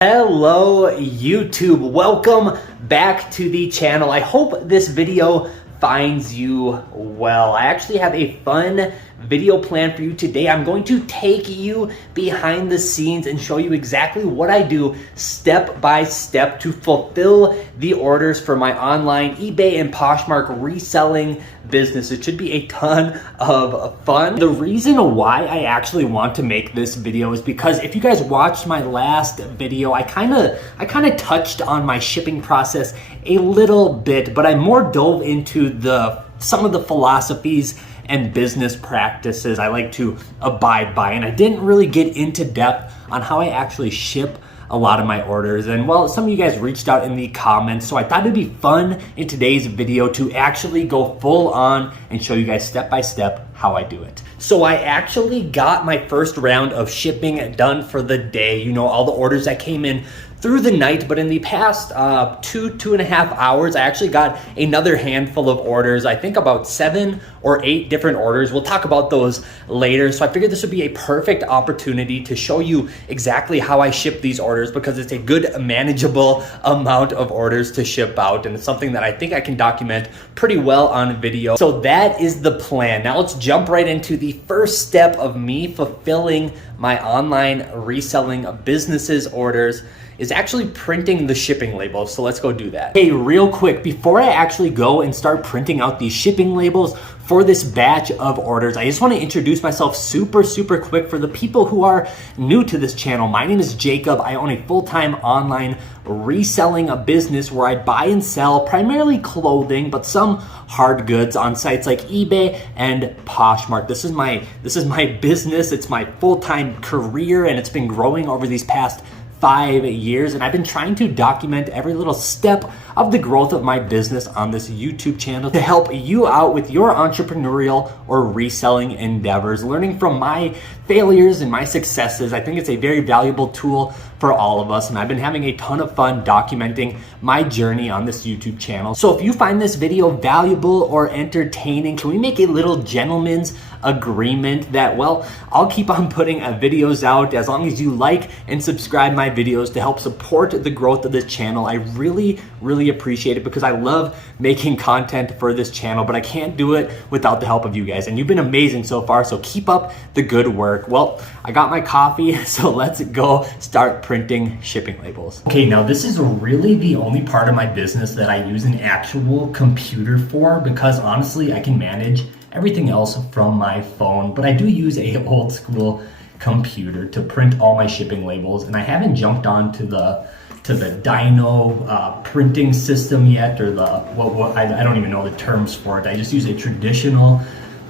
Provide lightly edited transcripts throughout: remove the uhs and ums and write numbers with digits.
Hello YouTube, welcome back to the channel. I hope this video finds you well. I actually have a fun video plan for you today. I'm going to take you behind the scenes and show you exactly what I do step by step to fulfill the orders for my online eBay and Poshmark reselling business. It should be a ton of fun. The reason why I actually want to make this video is because if you guys watched my last video, I kind of touched on my shipping process a little bit, but I more dove into some of the philosophies and business practices I like to abide by, and I didn't really get into depth on how I actually ship a lot of my orders. And well, some of you guys reached out in the comments, so I thought it'd be fun in today's video to actually go full on and show you guys step by step how I do it. So I actually got my first round of shipping done for the day. You know, all the orders that came in through the night, but in the past 2.5 hours, I actually got another handful of orders. I think about 7 or 8 different orders. We'll talk about those later. So I figured this would be a perfect opportunity to show you exactly how I ship these orders, because it's a good manageable amount of orders to ship out, and it's something that I think I can document pretty well on video. So that is the plan. Now let's jump right into the first step of me fulfilling my online reselling businesses orders, is actually printing the shipping labels. So let's go do that. Hey, real quick, before I actually go and start printing out these shipping labels for this batch of orders, I just want to introduce myself super quick for the people who are new to this channel. My name is Jacob. I own a full-time online reselling business where I buy and sell primarily clothing, but some hard goods on sites like eBay and Poshmark. This is my business. It's my full-time career, and it's been growing over these past 5 years, and I've been trying to document every little step of the growth of my business on this YouTube channel to help you out with your entrepreneurial or reselling endeavors, learning from my failures and my successes. I think it's a very valuable tool for all of us, and I've been having a ton of fun documenting my journey on this YouTube channel. So if you find this video valuable or entertaining, can we make a little gentleman's agreement that, well, I'll keep on putting videos out as long as you like and subscribe my videos to help support the growth of this channel. I really appreciate it, because I love making content for this channel, but I can't do it without the help of you guys, and you've been amazing so far, so keep up the good work. Well, I got my coffee, so let's go start printing shipping labels. Okay, now this is really the only part of my business that I use an actual computer for, because honestly, I can manage everything else from my phone, but I do use a old school computer to print all my shipping labels, and I haven't jumped on to the Dino printing system yet, or I don't even know the terms for it. I just use a traditional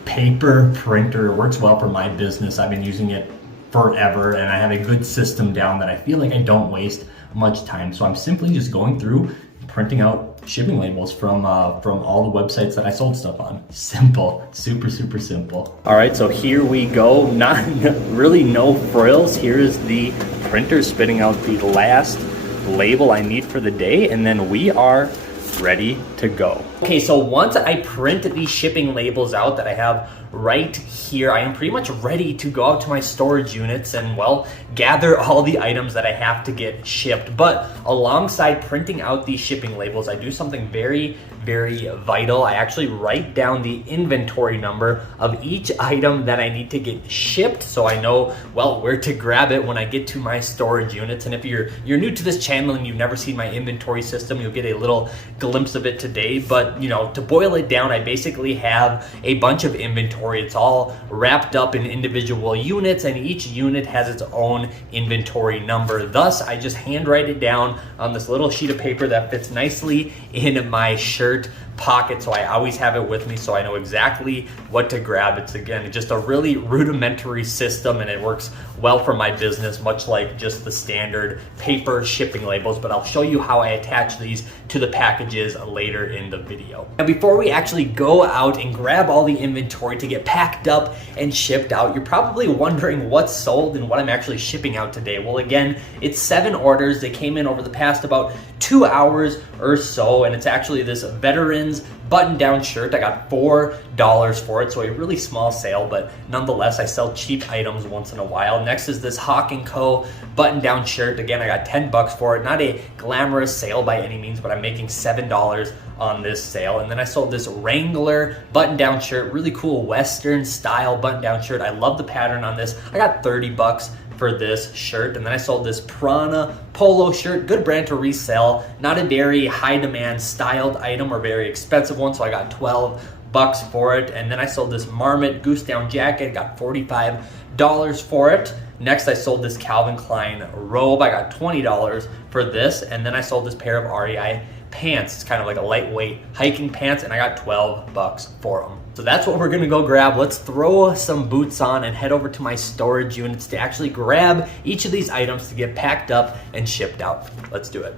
paper printer. It works well for my business. I've been using it forever, and I have a good system down that I feel like I don't waste much time. So I'm simply just going through printing out shipping labels from all the websites that I sold stuff on. Simple, super simple. All right, so here we go. Not really no frills. Here is the printer spitting out the last label I need for the day, and then we are ready to go. Okay, so once I print these shipping labels out that I have right here, I am pretty much ready to go out to my storage units and, well, gather all the items that I have to get shipped. But alongside printing out these shipping labels, I do something very vital. I actually write down the inventory number of each item that I need to get shipped, so I know, well, where to grab it when I get to my storage units. And if you're new to this channel and you've never seen my inventory system, you'll get a little glimpse of it today. But you know, to boil it down, I basically have a bunch of inventory. It's all wrapped up in individual units, and each unit has its own inventory number. Thus, I just handwrite it down on this little sheet of paper that fits nicely in my shirt pocket, so I always have it with me, so I know exactly what to grab. It's, again, just a really rudimentary system, and it works well for my business, much like just the standard paper shipping labels. But I'll show you how I attach these to the packages later in the video. And before we actually go out and grab all the inventory to get packed up and shipped out, you're probably wondering what's sold and what I'm actually shipping out today. Well, again, it's 7 orders. They came in over the past about 2 hours or so, and it's actually this veteran women's button-down shirt. I got $4 for it, so a really small sale, but nonetheless, I sell cheap items once in a while. Next is this Hawk & Co. button-down shirt. Again, I got 10 bucks for it. Not a glamorous sale by any means, but I'm making $7 on this sale. And then I sold this Wrangler button-down shirt, really cool Western style button-down shirt. I love the pattern on this. I got 30 bucks for this shirt. And then I sold this Prana polo shirt, good brand to resell, not a very high demand styled item or very expensive one, so I got 12 bucks for it. And then I sold this Marmot goose down jacket, got $45 for it. Next, I sold this Calvin Klein robe. I got $20 for this. And then I sold this pair of REI pants. It's kind of like a lightweight hiking pants, and I got 12 bucks for them. So that's what we're gonna go grab. Let's throw some boots on and head over to my storage units to actually grab each of these items to get packed up and shipped out. Let's do it.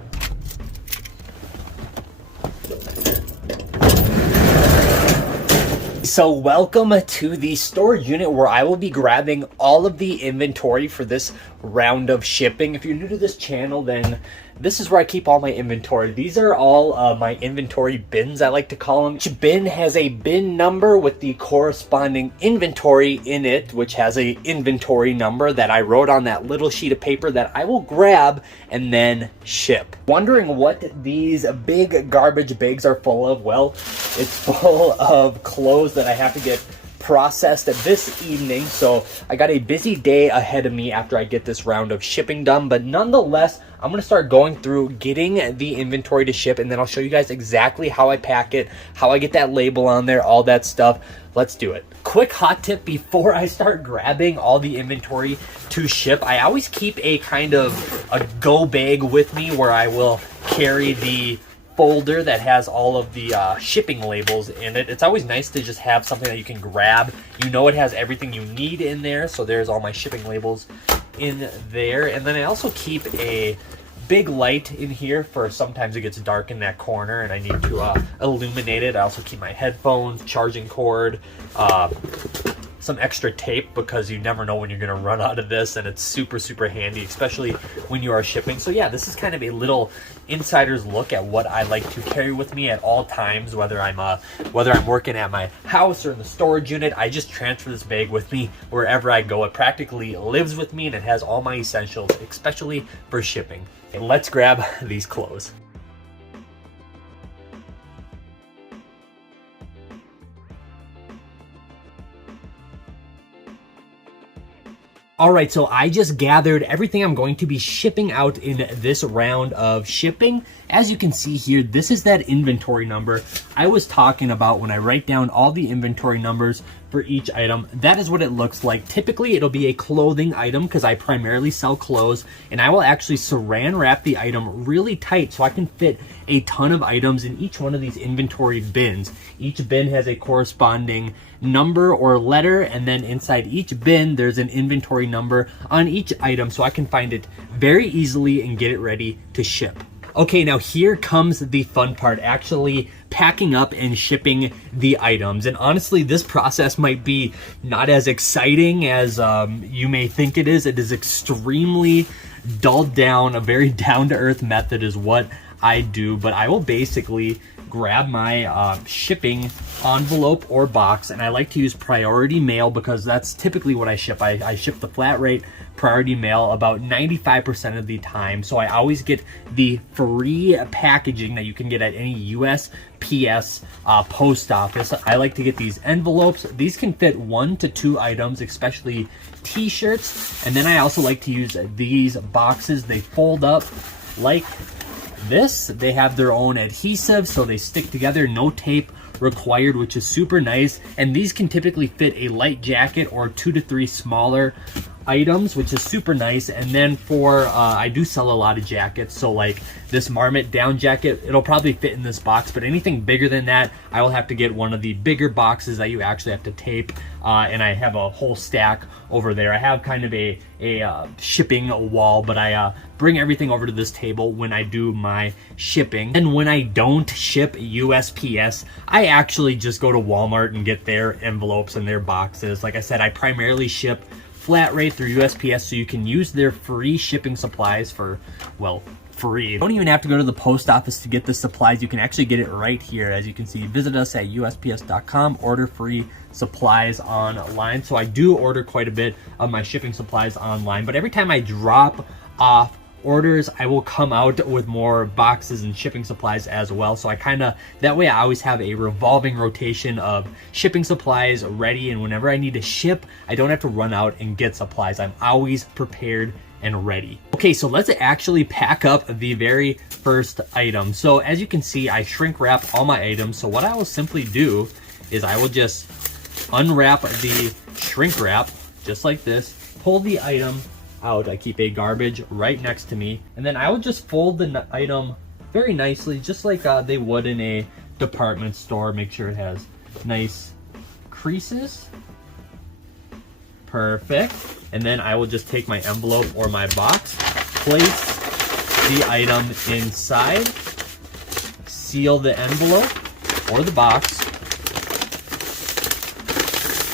So welcome to the storage unit where I will be grabbing all of the inventory for this round of shipping. If you're new to this channel, then this is where I keep all my inventory. These are all my inventory bins, I like to call them. Each bin has a bin number with the corresponding inventory in it, which has a inventory number that I wrote on that little sheet of paper that I will grab and then ship. Wondering what these big garbage bags are full of? Well, it's full of clothes that I have to get processed this evening, so I got a busy day ahead of me after I get this round of shipping done. But nonetheless, I'm gonna start going through getting the inventory to ship, and then I'll show you guys exactly how I pack it, how I get that label on there, all that stuff. Let's do it. Quick hot tip before I start grabbing all the inventory to ship, I always keep a kind of a go bag with me where I will carry the folder that has all of the shipping labels in it. It's always nice to just have something that you can grab. You know it has everything you need in there, so there's all my shipping labels in there. And then I also keep a big light in here for sometimes it gets dark in that corner and I need to illuminate it. I also keep my headphones, charging cord, some extra tape because you never know when you're going to run out of this, and it's super handy, especially when you are shipping. So yeah, this is kind of a little insider's look at what I like to carry with me at all times, whether I'm working at my house or in the storage unit. I just transfer this bag with me wherever I go. It practically lives with me and it has all my essentials, especially for shipping. And let's grab these clothes. All right, so I just gathered everything I'm going to be shipping out in this round of shipping. As you can see here, this is that inventory number I was talking about when I write down all the inventory numbers for each item. That is what it looks like. Typically, it'll be a clothing item because I primarily sell clothes, and I will actually saran wrap the item really tight so I can fit a ton of items in each one of these inventory bins. Each bin has a corresponding number or letter, and then inside each bin, there's an inventory number on each item so I can find it very easily and get it ready to ship. Okay, now here comes the fun part, actually packing up and shipping the items. And honestly, this process might be not as exciting as you may think it is. It is extremely dulled down. A very down-to-earth method is what I do, but I will basically grab my shipping envelope or box, and I like to use priority mail because that's typically what I ship. I ship the flat rate priority mail about 95% of the time, so I always get the free packaging that you can get at any USPS post office. I like to get these envelopes. These can fit 1 to 2 items, especially t-shirts. And then I also like to use these boxes. They fold up like this. They have their own adhesive so they stick together, no tape required, which is super nice. And these can typically fit a light jacket or 2 to 3 smaller items, which is super nice. And then for I do sell a lot of jackets, so like this Marmot down jacket, it'll probably fit in this box, but anything bigger than that, I will have to get one of the bigger boxes that you actually have to tape, and I have a whole stack over there. I have kind of a shipping wall, but I bring everything over to this table when I do my shipping. And when I don't ship USPS, I actually just go to Walmart and get their envelopes and their boxes. Like I said, I primarily ship flat rate through USPS, so you can use their free shipping supplies for, well, free. You don't even have to go to the post office to get the supplies. You can actually get it right here. As you can see, visit us at USPS.com, order free supplies online. So I do order quite a bit of my shipping supplies online, but every time I drop off orders, I will come out with more boxes and shipping supplies as well. So I that way I always have a revolving rotation of shipping supplies ready, and whenever I need to ship, I don't have to run out and get supplies. I'm always prepared and ready. Okay, so let's actually pack up the very first item. So as you can see, I shrink wrap all my items. So what I will simply do is I will just unwrap the shrink wrap just like this, pull the item out. I keep a garbage right next to me, and then I will just fold the item very nicely, just like they would in a department store. Make sure it has nice creases. Perfect. And then I will just take my envelope or my box, place the item inside, seal the envelope or the box.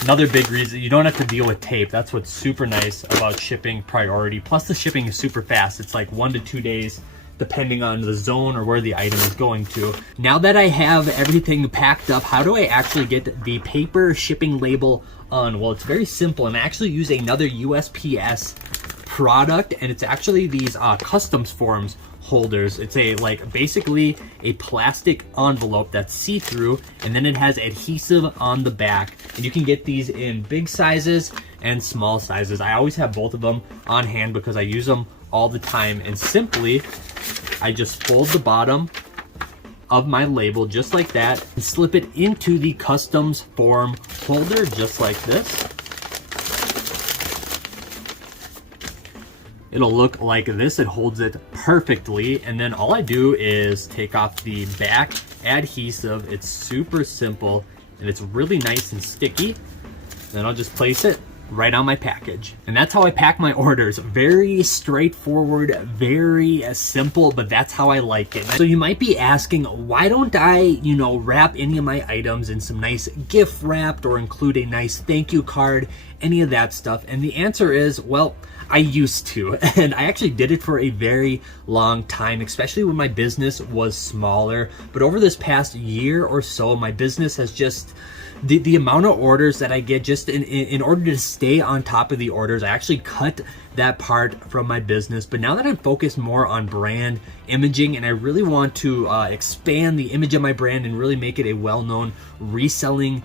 Another big reason, you don't have to deal with tape. That's what's super nice about shipping priority. Plus the shipping is super fast. It's like 1 to 2 days, depending on the zone or where the item is going to. Now that I have everything packed up, how do I actually get the paper shipping label on? Well, it's very simple, and I actually use another USPS product, and it's actually these customs forms holders. It's basically a plastic envelope that's see-through, and then it has adhesive on the back, and you can get these in big sizes and small sizes. I always have both of them on hand because I use them all the time. And simply I just fold the bottom of my label just like that and slip it into the customs form holder just like this. It'll look like this. It holds it perfectly, and then all I do is take off the back adhesive. It's super simple and it's really nice and sticky. Then I'll just place it right on my package. And that's how I pack my orders. Very straightforward, very simple, but that's how I like it. So you might be asking, why don't I, wrap any of my items in some nice gift wrapped or include a nice thank you card, any of that stuff? And the answer is, well, I used to, and I actually did it for a very long time, especially when my business was smaller. But over this past year or so, my business has just, the amount of orders that I get, just in order to stay on top of the orders, I actually cut that part from my business. But now that I'm focused more on brand imaging, and I really want to expand the image of my brand and really make it a well-known reselling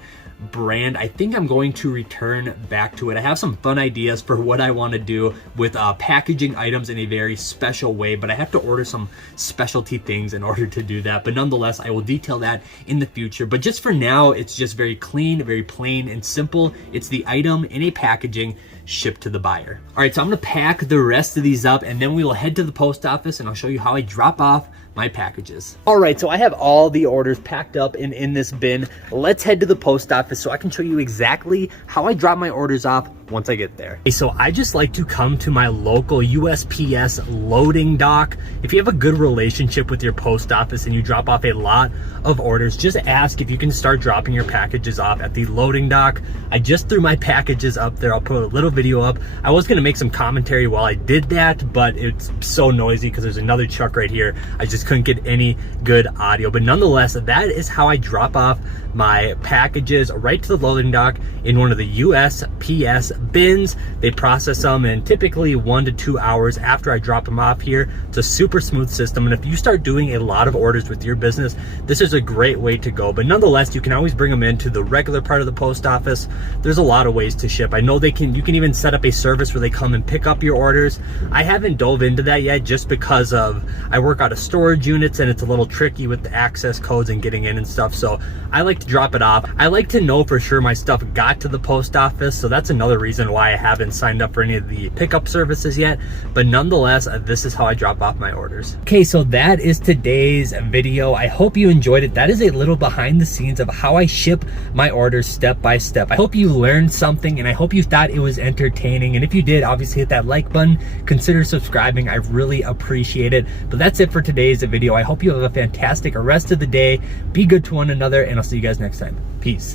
brand, I think I'm going to return back to it. I have some fun ideas for what I want to do with packaging items in a very special way, but I have to order some specialty things in order to do that. But nonetheless, I will detail that in the future. But just for now, it's just very clean, very plain and simple. It's the item in a packaging shipped to the buyer. All right, so I'm gonna pack the rest of these up, and then we will head to the post office and I'll show you how I drop off my packages. All right, so I have all the orders packed up and in this bin. Let's head to the post office so I can show you exactly how I drop my orders off once I get there. Okay, so I just like to come to my local USPS loading dock. If you have a good relationship with your post office and you drop off a lot of orders, just ask if you can start dropping your packages off at the loading dock. I just threw my packages up there. I'll put a little video up. I was gonna make some commentary while I did that, but it's so noisy because there's another truck right here. I just couldn't get any good audio. But nonetheless, that is how I drop off my packages right to the loading dock in one of the USPS bins. They process them in typically 1 to 2 hours after I drop them off here. It's a super smooth system, and if you start doing a lot of orders with your business, this is a great way to go. But nonetheless, you can always bring them into the regular part of the post office. There's a lot of ways to ship. I know you can even set up a service where they come and pick up your orders. I haven't dove into that yet just because I work out of storage units and it's a little tricky with the access codes and getting in and stuff. So I like to drop it off. I like to know for sure my stuff got to the post office, so that's another reason why I haven't signed up for any of the pickup services yet. But nonetheless, this is how I drop off my orders. Okay, so that is today's video. I hope you enjoyed it. That is a little behind the scenes of how I ship my orders step by step. I hope you learned something, and I hope you thought it was entertaining. And if you did, obviously hit that like button, consider subscribing. I really appreciate it. But that's it for today's video. I hope you have a fantastic rest of the day. Be good to one another, and I'll see you guys next time. Peace.